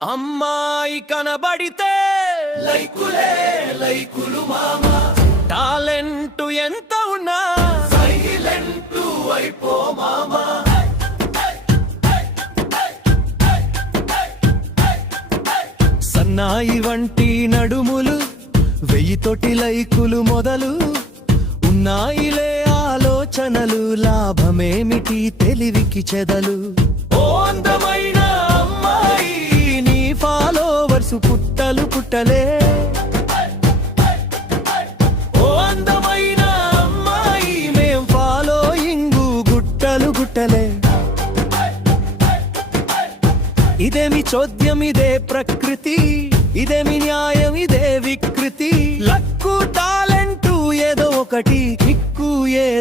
అమ్మాయి కనబడితే లైకులే లైకులు మామా, టాలెంట్ ఎంత ఉన్నా సైలెంట్ అయిపో మామా. సన్నాయి వంటి నడుములు, 1000 లైకులు మొదలు, ఉన్నాయిలే ఆలోచనలు, లాభమేమిటి తెలివికి చెదలు. ఓ అందమైన అమ్మాయి, నీ ఫాలోవర్స్ పుట్టలు పుట్టలే. ఓ అందమైన అమ్మాయి, మేం ఫాలోయింగు గుట్టలు గుట్టలే. ఇదేమి చోద్యం, ఇదే ప్రకృతి, ఇదేమి న్యాయం, ఇదే వికృతి. లక్కు టాలెంటు ఏదో ఒకటి, కిక్కు ఏదో